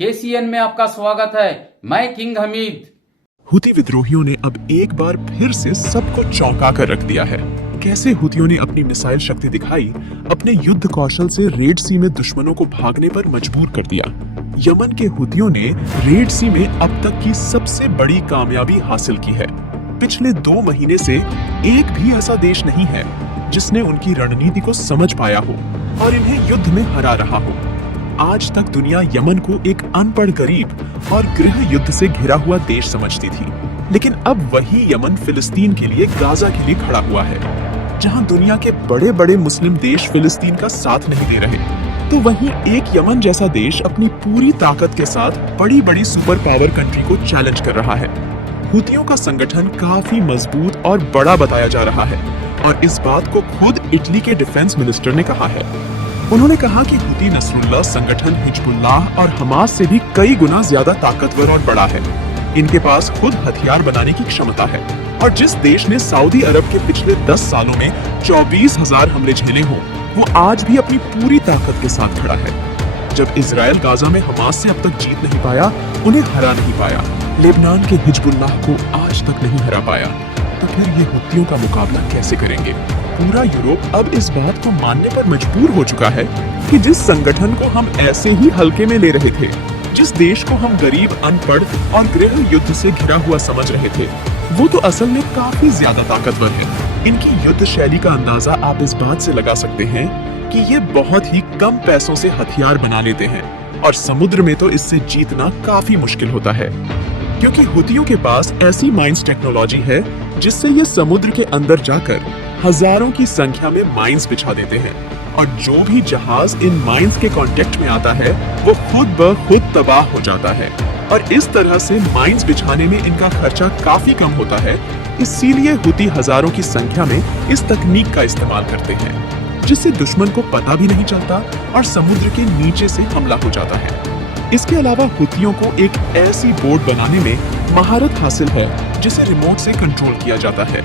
KCN में आपका स्वागत है। मैं किंग हमीद। हुती विद्रोहियों ने अब एक बार फिर से सबको चौंका कर रख दिया है। कैसे हुतियों ने अपनी मिसाइल शक्ति दिखाई, अपने युद्ध कौशल से रेड सी में दुश्मनों को भागने पर मजबूर कर दिया। यमन के हुतियों ने रेड सी में अब तक की सबसे बड़ी कामयाबी हासिल की है। पिछले 2 महीने से एक भी ऐसा देश नहीं है जिसने उनकी रणनीति को समझ पाया हो और इन्हें युद्ध में हरा रहा हो। आज तक दुनिया यमन को एक अनपढ़ गरीब और गृह युद्ध से घिरा हुआ देश समझती थी, लेकिन अब वही यमन फिलिस्तीन के लिए, गाजा के लिए खड़ा हुआ है। जहां दुनिया के बड़े बड़े मुस्लिम देश फिलिस्तीन का साथ नहीं दे रहे, तो वहीं एक यमन जैसा देश अपनी पूरी ताकत के साथ बड़ी बड़ी सुपर पावर कंट्री को चैलेंज कर रहा है। हुतियों का संगठन काफी मजबूत और बड़ा बताया जा रहा है और इस बात को खुद इटली के डिफेंस मिनिस्टर ने कहा है। उन्होंने कहा कि हुती नसरुल्लाह संगठन हिजबुल्लाह और हमास से भी कई गुना ज्यादा ताकतवर और बड़ा है। इनके पास खुद हथियार बनाने की क्षमता है और जिस देश ने सऊदी अरब के पिछले 10 सालों में 24,000 हमले झेले हों, वो आज भी अपनी पूरी ताकत के साथ खड़ा है। जब इजराइल गाजा में हमास से अब तक जीत नहीं पाया, उन्हें हरा नहीं पाया, लेबनान के हिजबुल्लाह को आज तक नहीं हरा पाया, तो फिर ये हुतियों का मुकाबला कैसे करेंगे? पूरा यूरोप अब इस बात को मानने पर मजबूर हो चुका है कि जिस संगठन को हम ऐसे ही हल्के में ले रहे थे, जिस देश को हम गरीब, अनपढ़ और गृह युद्ध से घिरा हुआ समझ रहे थे, वो तो असल में काफी ज्यादा ताकतवर है। इनकी युद्ध शैली का अंदाजा आप इस बात से लगा सकते हैं कि ये बहुत ही कम पैसों से हथियार बना लेते हैं और समुद्र में तो इससे जीतना काफी मुश्किल होता है, क्योंकि हुतियों के पास ऐसी माइंस टेक्नोलॉजी है जिससे ये समुद्र के अंदर जाकर हजारों की संख्या में माइंस बिछा देते हैं और जो भी जहाज इन माइंस के कांटेक्ट में आता है वो खुद ब खुद तबाह हो जाता है। और इस तरह से माइंस बिछाने में इनका खर्चा काफी कम होता है, इसीलिए हुती हजारों की संख्या में इस तकनीक का इस्तेमाल करते हैं, जिससे दुश्मन को पता भी नहीं चलता और समुद्र के नीचे से हमला हो जाता है। इसके अलावा हुतियों को एक ऐसी बोट बनाने में महारत हासिल है जिसे रिमोट से कंट्रोल किया जाता है।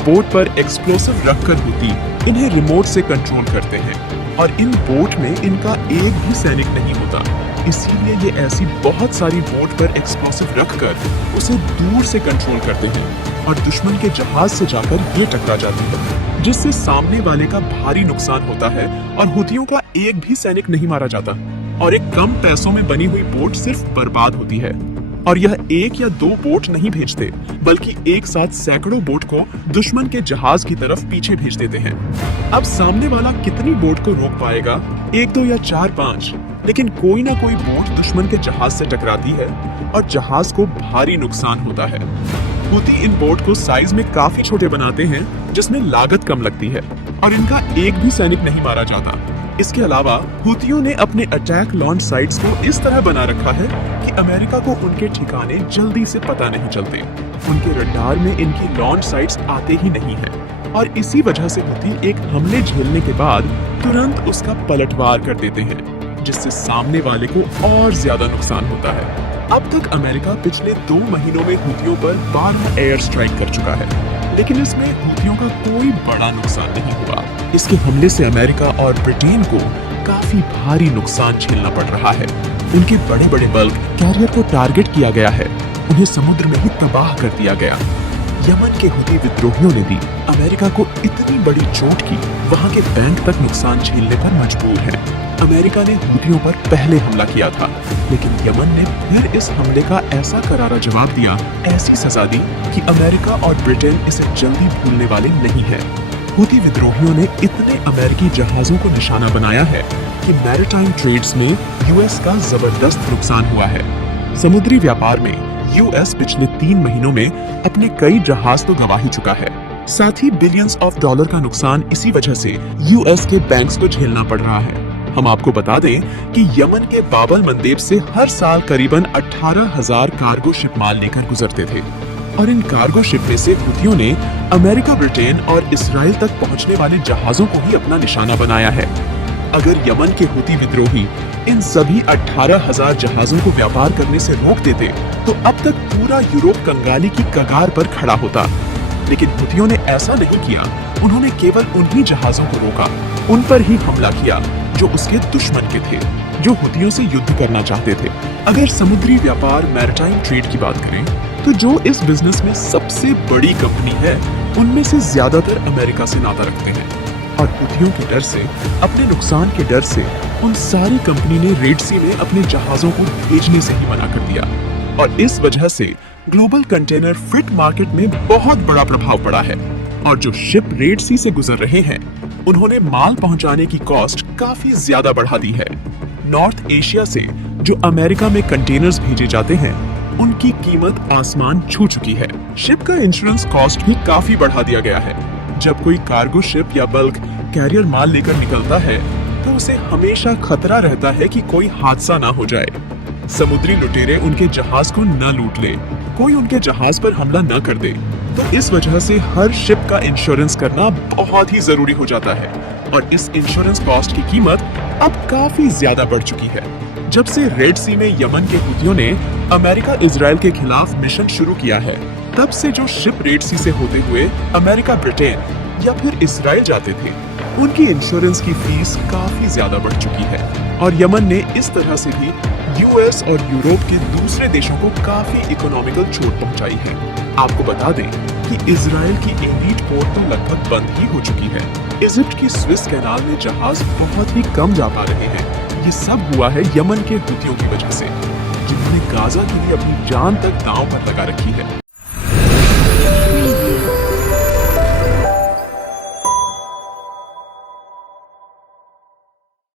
बोट पर एक्सप्लोसिव रखकर हुती इन्हें रिमोट से कंट्रोल करते हैं और इन बोट में इनका एक भी सैनिक नहीं होता, इसीलिए ये ऐसी बहुत सारी बोट पर एक्सप्लोसिव रखकर उसे दूर से कंट्रोल करते हैं और दुश्मन के जहाज से जाकर ये टकरा जाती है, जिससे सामने वाले का भारी नुकसान होता है और हुतियों का एक भी सैनिक नहीं मारा जाता और एक कम पैसों में बनी हुई बोट सिर्फ बर्बाद होती है। और यह 1 या 2 बोट नहीं भेजते, बल्कि एक साथ सैकड़ों बोट को दुश्मन के जहाज की तरफ पीछे भेज देते हैं। अब सामने वाला कितनी बोट को रोक पाएगा? 1, 2 या 4, 5, लेकिन कोई ना कोई बोट दुश्मन के जहाज से टकराती है और जहाज को भारी नुकसान होता है। हुती इन बोट को साइज में काफी छोटे बनाते हैं, जिसमें लागत कम लगती है और इनका एक भी सैनिक नहीं मारा जाता। इसके अलावा हुतियों ने अपने अटैक लॉन्च साइट्स को इस तरह बना रखा है कि अमेरिका को उनके ठिकाने जल्दी से पता नहीं चलते। उनके रडार में इनकी लॉन्च साइट्स आते ही नहीं हैं और इसी वजह से हुती एक हमले झेलने के बाद तुरंत उसका पलटवार कर देते हैं, जिससे सामने वाले को और ज्यादा नुकसान होता है। अब तक अमेरिका पिछले 2 महीनों में हुतियों पर 12 एयर स्ट्राइक कर चुका है, लेकिन इसमें हुतियों का कोई बड़ा नुकसान नहीं हुआ। इसके हमले से अमेरिका और ब्रिटेन को काफी भारी नुकसान झेलना पड़ रहा है। उनके बड़े बड़े बल्क कैरियर को टारगेट किया गया है, उन्हें समुद्र में ही तबाह कर दिया गया। यमन के हुती विद्रोहियों ने भी अमेरिका को इतनी बड़ी चोट की वहां के बैंक तक नुकसान झेलने पर मजबूर है। अमेरिका ने हुतियों पर पहले हमला किया था, लेकिन यमन ने फिर इस हमले का ऐसा करारा जवाब दिया, ऐसी सजा दी कि अमेरिका और ब्रिटेन इसे जल्दी भूलने वाले नहीं है। हुती विद्रोहियों ने इतने अमेरिकी जहाजों को निशाना बनाया है कि मैरिटाइम ट्रेड्स में यूएस का जबरदस्त नुकसान हुआ है। समुद्री व्यापार में यूएस पिछले 3 महीनों में अपने कई जहाज तो गंवा ही चुका है। साथ ही बिलियंस ऑफ डॉलर का नुकसान इसी वजह से यूएस के बैंक्स को झेलना पड़ रहा है। हम आपको बता दें कि यमन के बाबल मंदेब से हर साल करीबन 18,000 कार्गो शिप माल लेकर गुजरते थे और इन कार्गो शिप में से हुतियों ने अमेरिका, ब्रिटेन और इसराइल तक पहुंचने वाले जहाजों को ही अपना निशाना बनाया है। अगर यमन के हुती विद्रोही इन सभी 18,000 जहाजों को व्यापार करने से रोक देते तो अब तक पूरा यूरोप कंगाली की कगार पर खड़ा होता, लेकिन हुतियों ने ऐसा नहीं किया। उन्होंने केवल उन्हीं जहाजों को रोका, उन पर ही हमला किया जो उसके दुश्मन के थे, जो हुतियों से युद्ध करना चाहते थे। अगर समुद्री व्यापार मैरिटाइम ट्रेड की बात करें तो जो इस बिजनेस में सबसे बड़ी कंपनी है उनमें से ज्यादातर अमेरिका से नाता रखते हैं और हुतियों के डर से, अपने नुकसान के डर से उन सारी कंपनी ने रेड सी में अपने जहाजों को भेजने से ही मना कर दिया और इस वजह से ग्लोबल कंटेनर फ्रेट मार्केट में बहुत बड़ा प्रभाव पड़ा है और जो शिप रेड सी से गुजर रहे हैं उन्होंने माल पहुंचाने की कॉस्ट काफी ज्यादा बढ़ा दी है। नॉर्थ एशिया से जो अमेरिका में कंटेनर्स भेजे जाते हैं उनकी कीमत आसमान छू चुकी है। शिप का इंश्योरेंस कॉस्ट भी काफी बढ़ा दिया गया है। जब कोई कार्गो शिप या बल्क कैरियर माल लेकर निकलता है तो उसे हमेशा खतरा रहता है कि कोई हादसा ना हो जाए, समुद्री लुटेरे उनके जहाज को न लूट ले, कोई उनके जहाज पर हमला न कर दे। तो इस वजह से हर शिप का इंश्योरेंस करना बहुत ही जरूरी हो जाता है और इस इंश्योरेंस कॉस्ट की कीमत अब काफी ज्यादा बढ़ चुकी है। जब से रेड सी में यमन के हुतियों ने अमेरिका इजराइल के खिलाफ मिशन शुरू किया है तब से जो शिप रेड सी से होते हुए अमेरिका, ब्रिटेन या फिर इजराइल जाते थे उनकी इंश्योरेंस की फीस काफी ज्यादा बढ़ चुकी है और यमन ने इस तरह से भी यूएस और यूरोप के दूसरे देशों को काफी इकोनॉमिकल चोट पहुंचाई है। आपको बता दें कि इजराइल की एलीट पोर्ट तो लगभग बंद ही हो चुकी है। इजिप्ट की स्विस कैनाल में जहाज बहुत ही कम जा पा रहे हैं। ये सब हुआ है यमन के हुतियों की वजह से, जिन्होंने गाजा के लिए अपनी जान तक दांव पर लगा रखी है।